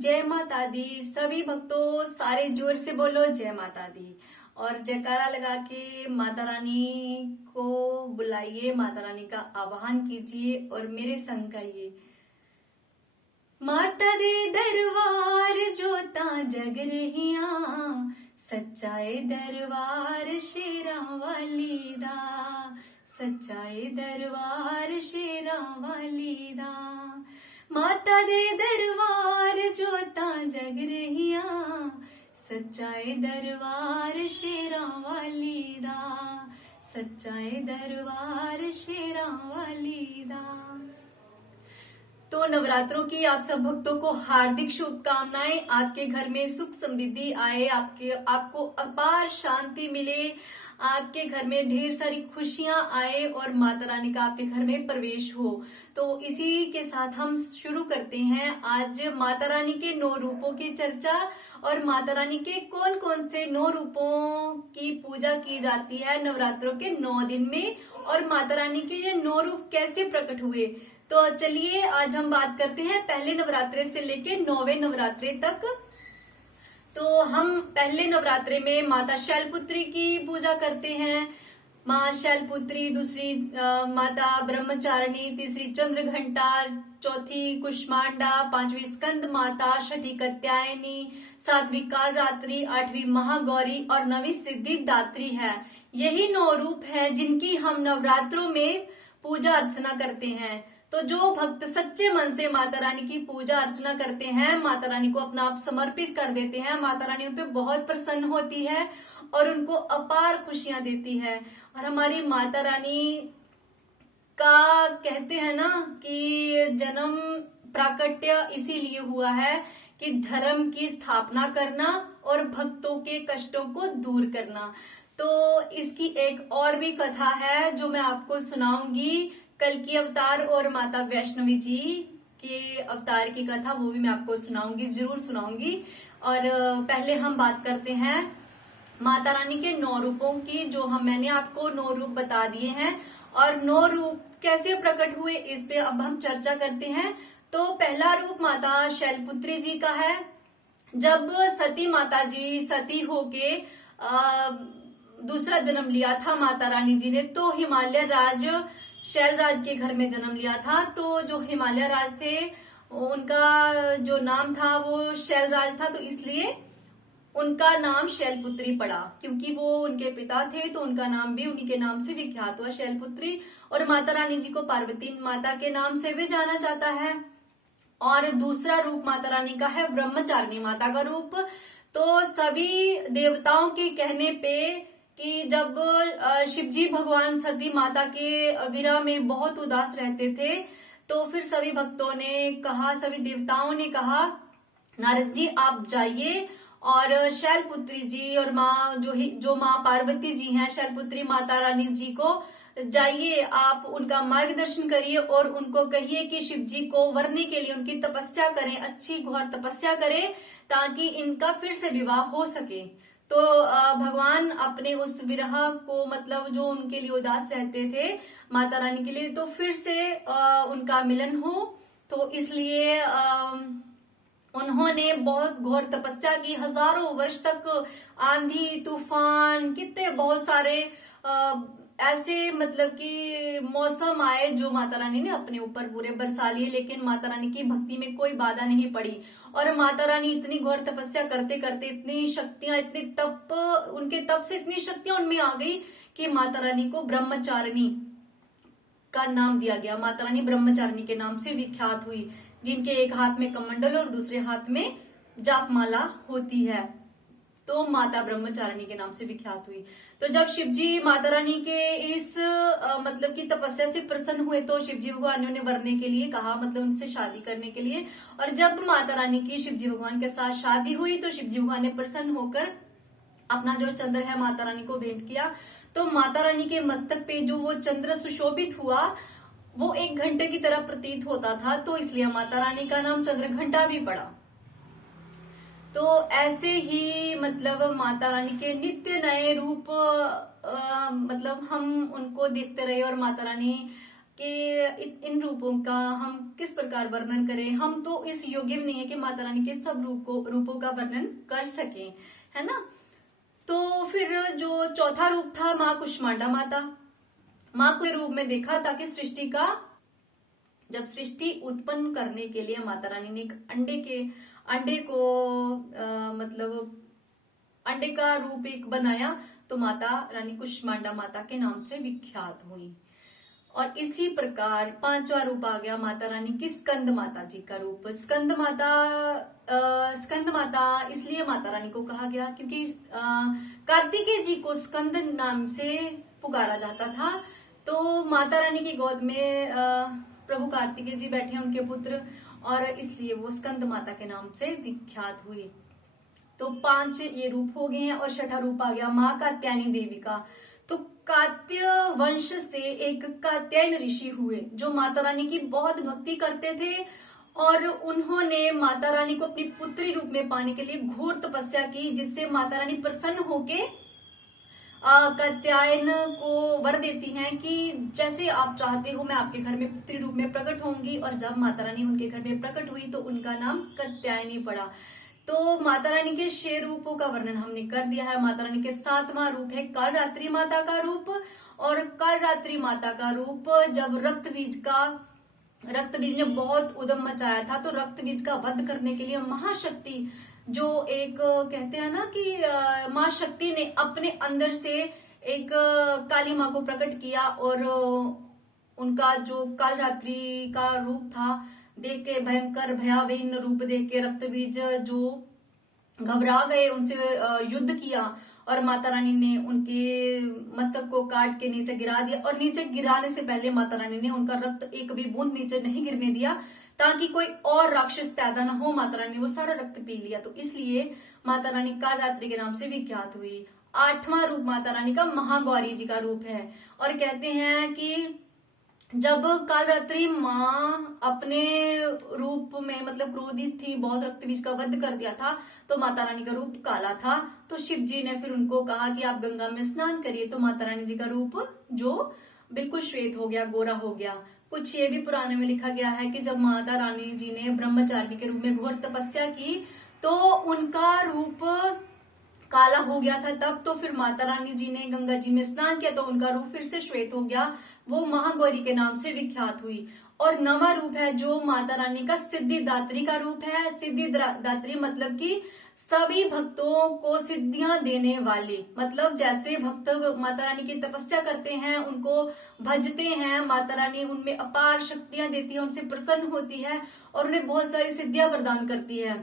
जय माता दी। सभी भक्तों सारे जोर से बोलो जय माता दी और जयकारा लगा के माता रानी को बुलाइए, माता रानी का आवाहन कीजिए और मेरे संग गाइए। माता दे दरबार जोता जग रहिया, सच्चाए दरबार शेरा वाली दा, सच्चाए दरबार शेरा वाली दा। माता दे दरबार जोता जग रहिया, सच्चाए दरबार शेरा वाली दा, सच्चाए दरबार शेरा वाली दा। तो नवरात्रों की आप सब भक्तों को हार्दिक शुभकामनाएं। आपके घर में सुख समृद्धि आए, आपको अपार शांति मिले, आपके घर में ढेर सारी खुशियां आए और माता रानी का आपके घर में प्रवेश हो। तो इसी के साथ हम शुरू करते हैं आज माता रानी के 9 रूपों की चर्चा और माता रानी के कौन कौन से 9 रूपों की पूजा की जाती है नवरात्रों के 9 दिन में और माता रानी के ये 9 रूप कैसे प्रकट हुए। तो चलिए आज हम बात करते हैं पहले नवरात्रे से लेके 9वें नवरात्रे तक। तो हम पहले नवरात्रे में माता शैलपुत्री की पूजा करते हैं। माँ शैलपुत्री, दूसरी माता ब्रह्मचारिणी, तीसरी चंद्रघंटा, चौथी कुष्मांडा, 5वीं स्कंद माता, छठी कात्यायनी, 7वीं कालरात्रि, 8वीं महागौरी और 9वीं सिद्धिदात्री है। यही 9 रूप है जिनकी हम नवरात्रों में पूजा अर्चना करते हैं। तो जो भक्त सच्चे मन से माता रानी की पूजा अर्चना करते हैं, माता रानी को अपना आप समर्पित कर देते हैं, माता रानी उन पे बहुत प्रसन्न होती है और उनको अपार खुशियां देती है। और हमारी माता रानी का कहते हैं ना कि जन्म प्राकट्य इसीलिए हुआ है कि धर्म की स्थापना करना और भक्तों के कष्टों को दूर करना। तो इसकी एक और भी कथा है जो मैं आपको सुनाऊंगी। कल की अवतार और माता वैष्णवी जी के अवतार की कथा, वो भी मैं आपको सुनाऊंगी, जरूर सुनाऊंगी। और पहले हम बात करते हैं माता रानी के 9 रूपों की, जो मैंने आपको 9 रूप बता दिए हैं और 9 रूप कैसे प्रकट हुए इस पे अब हम चर्चा करते हैं। तो पहला रूप माता शैलपुत्री जी का है। जब सती माता जी सती होके दूसरा जन्म लिया था माता रानी जी ने, तो हिमालय राज शैलराज के घर में जन्म लिया था। तो जो हिमालय राज थे उनका जो नाम था वो शैलराज था, तो इसलिए उनका नाम शैलपुत्री पड़ा, क्योंकि वो उनके पिता थे तो उनका नाम भी उन्हीं के नाम से विख्यात हुआ, शैलपुत्री। और माता रानी जी को पार्वती माता के नाम से भी जाना जाता है। और दूसरा रूप माता रानी का है ब्रह्मचारिणी माता का रूप। तो सभी देवताओं के कहने पे कि जब शिवजी भगवान सती माता के विरह में बहुत उदास रहते थे, तो फिर सभी भक्तों ने कहा, सभी देवताओं ने कहा, नारद जी आप जाइए और शैलपुत्री जी और माँ जो माँ पार्वती जी हैं, शैलपुत्री माता रानी जी को जाइए, आप उनका मार्गदर्शन करिए और उनको कहिए कि शिव जी को वरने के लिए उनकी तपस्या करें, अच्छी घोर तपस्या करें ताकि इनका फिर से विवाह हो सके। तो भगवान अपने उस विरह को, मतलब जो उनके लिए उदास रहते थे माता रानी के लिए, तो फिर से उनका मिलन हो। तो इसलिए उन्होंने बहुत घोर तपस्या की, हजारों वर्ष तक आंधी तूफान कितने बहुत सारे ऐसे मतलब कि मौसम आए जो माता रानी ने अपने ऊपर पूरे बरसा लिए, लेकिन माता रानी की भक्ति में कोई बाधा नहीं पड़ी। और माता रानी इतनी घोर तपस्या करते करते इतनी शक्तियां, इतनी तप, उनके तप से इतनी शक्तियां उनमें आ गई कि माता रानी को ब्रह्मचारिणी का नाम दिया गया। माता रानी ब्रह्मचारिणी के नाम से विख्यात हुई, जिनके एक हाथ में कमंडल और दूसरे हाथ में जापमाला होती है, तो माता ब्रह्मचारिणी के नाम से विख्यात हुई। तो जब शिवजी माता रानी के इस मतलब की तपस्या से प्रसन्न हुए, तो शिवजी भगवान ने उन्हें वरने के लिए कहा, मतलब उनसे शादी करने के लिए। और जब माता रानी की शिवजी भगवान के साथ शादी हुई, तो शिवजी भगवान ने प्रसन्न होकर अपना जो चंद्र है माता रानी को भेंट किया। तो माता रानी के मस्तक पे जो वो चंद्र सुशोभित हुआ, वो 1 घंटे की तरह प्रतीत होता था, तो इसलिए माता रानी का नाम चंद्रघंटा भी पड़ा। तो ऐसे ही मतलब माता रानी के नित्य नए रूप मतलब हम उनको देखते रहे और माता रानी इन रूपों का हम किस प्रकार वर्णन करें, हम तो इस योग्य में नहीं है कि माता रानी के सब रूपों का वर्णन कर सकें, है ना। तो फिर जो चौथा रूप था माँ कुष्मांडा माता, माँ के रूप में देखा ताकि जब सृष्टि उत्पन्न करने के लिए माता रानी ने एक अंडे को मतलब अंडे का रूप एक बनाया, तो माता रानी कुष्मांडा माता के नाम से विख्यात हुई। और इसी प्रकार पांचवा रूप आ गया माता रानी की स्कंद माता जी का रूप। स्कंद माता इसलिए माता रानी को कहा गया क्योंकि कार्तिकेय जी को स्कंद नाम से पुकारा जाता था। तो माता रानी की गोद में प्रभु कार्तिकेय जी बैठे हैं, उनके पुत्र, और इसलिए वो स्कंद माता के नाम से विख्यात हुई। तो 5 ये रूप हो गए हैं। और छठा रूप आ गया माँ कात्यायनी देवी का। तो कात्य वंश से एक कात्यायन ऋषि हुए जो माता रानी की बहुत भक्ति करते थे, और उन्होंने माता रानी को अपनी पुत्री रूप में पाने के लिए घोर तपस्या की, जिससे माता रानी प्रसन्न होके कात्यायन को वर देती हैं कि जैसे आप चाहते हो मैं आपके घर में पुत्री रूप में प्रकट होंगी। और जब माता रानी उनके घर में प्रकट हुई तो उनका नाम कात्यायनी पड़ा। तो माता रानी के 6 रूपों का वर्णन हमने कर दिया है। माता रानी के 7वां रूप है कालरात्रि माता का रूप। और कालरात्रि माता का रूप जब रक्त बीज ने बहुत उद्यम मचाया था, तो रक्त बीज का वध करने के लिए महाशक्ति, जो एक कहते हैं ना कि माँ शक्ति ने अपने अंदर से एक काली माँ को प्रकट किया, और उनका जो कालरात्रि का रूप था देख के, भयंकर भयावह रूप देख के रक्त बीज जो घबरा गए, उनसे युद्ध किया, और माता रानी ने उनके मस्तक को काट के नीचे गिरा दिया। और नीचे गिराने से पहले माता रानी ने उनका रक्त एक भी बूंद नीचे नहीं गिरने दिया, ताकि कोई और राक्षस पैदा न हो। माता रानी ने वो सारा रक्त पी लिया। तो इसलिए माता रानी कालरात्रि के नाम से विख्यात हुई। 8वां रूप माता रानी का महागौरी जी का रूप है। और कहते हैं कि जब कालरात्रि माँ अपने रूप में मतलब क्रोधित थी, बहुत रक्त बीज का वध कर दिया था, तो माता रानी का रूप काला था। तो शिव जी ने फिर उनको कहा कि आप गंगा में स्नान करिए। तो माता रानी जी का रूप जो बिल्कुल श्वेत हो गया, गोरा हो गया। कुछ ये भी पुराने में लिखा गया है कि जब माता रानी जी ने ब्रह्मचारिणी के रूप में घोर तपस्या की तो उनका रूप काला हो गया था तब। तो फिर माता रानी जी ने गंगा जी में स्नान किया तो उनका रूप फिर से श्वेत हो गया, वो महागौरी के नाम से विख्यात हुई। और 9वां रूप है जो माता रानी का सिद्धिदात्री का रूप है। सिद्धिदात्री मतलब कि सभी भक्तों को सिद्धियां देने वाले, मतलब जैसे भक्त माता रानी की तपस्या करते हैं, उनको भजते हैं, माता रानी उनमें अपार शक्तियां देती है, उनसे प्रसन्न होती है और उन्हें बहुत सारी सिद्धियां प्रदान करती है।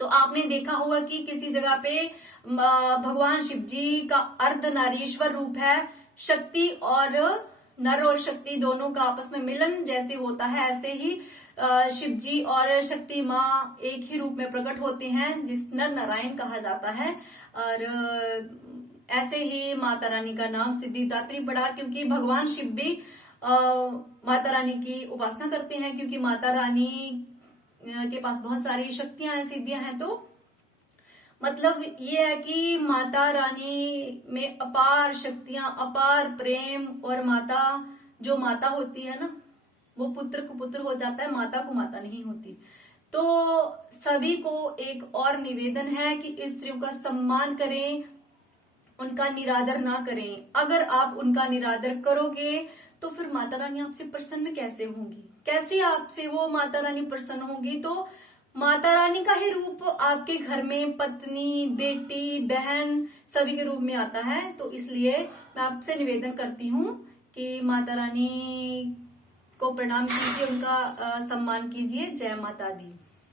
तो आपने देखा होगा कि किसी जगह पे भगवान शिव जी का अर्धनारीश्वर रूप है। शक्ति और नर और शक्ति दोनों का आपस में मिलन जैसे होता है, ऐसे ही शिव जी और शक्ति माँ एक ही रूप में प्रकट होते हैं, जिस नर नारायण कहा जाता है। और ऐसे ही माता रानी का नाम सिद्धिदात्री पड़ा, क्योंकि भगवान शिव भी माता रानी की उपासना करते हैं, क्योंकि माता रानी के पास बहुत सारी शक्तियां हैं, सिद्धियां हैं। तो मतलब ये है कि माता रानी में अपार शक्तियां, अपार प्रेम, और जो माता होती है ना, वो पुत्र को पुत्र हो जाता है, माता को माता नहीं होती। तो सभी को एक और निवेदन है कि स्त्रियों का सम्मान करें, उनका निरादर ना करें। अगर आप उनका निरादर करोगे तो फिर माता रानी आपसे प्रसन्न कैसे होंगी, कैसे आपसे वो माता रानी प्रसन्न होंगी। तो माता रानी का ही रूप आपके घर में पत्नी, बेटी, बहन सभी के रूप में आता है। तो इसलिए मैं आपसे निवेदन करती हूँ कि माता रानी को प्रणाम कीजिए, उनका सम्मान कीजिए। जय माता दी।